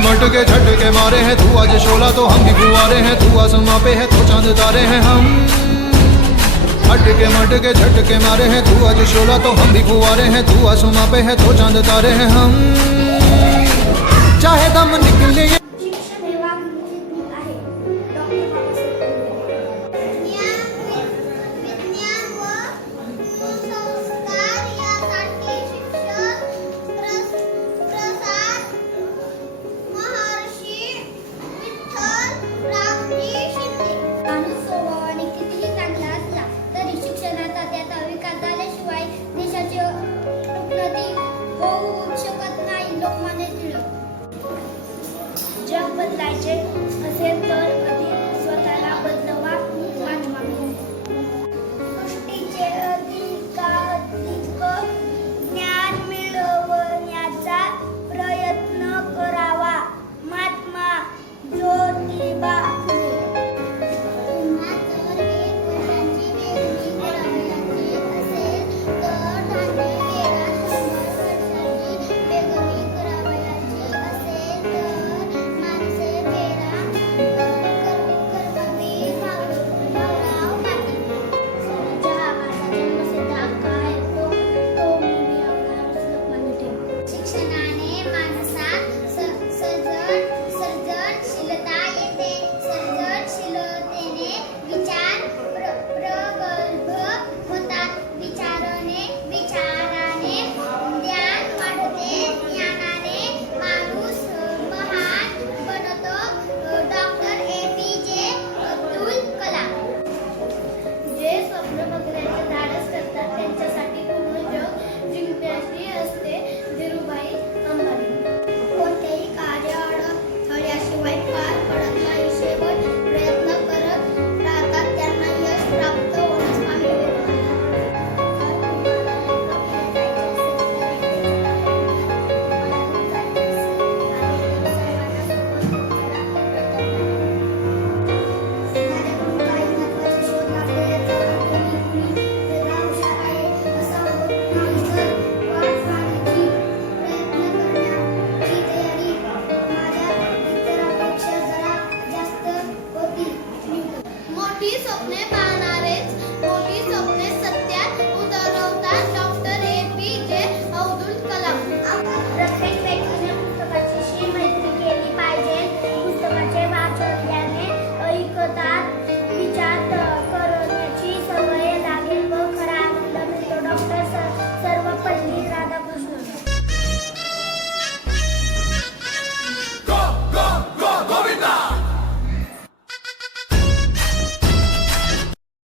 मटके झटके मारे हैं, तू आज शोला तो हम भी फुवारे हैं, तू आसमां पे है तो चाँद तारे हैं हम। हट के मट के झट के मारे हैं, तू आज शोला तो हम भी फुवारे हैं, तू आसमां पे है तो चाँद तारे हैं हम। चाहे दम कधी होऊ शकत नाही. लोकमान्य टिळक जग बदलायचे. सपने स्वप्ने पाहणारेच मोठी सपने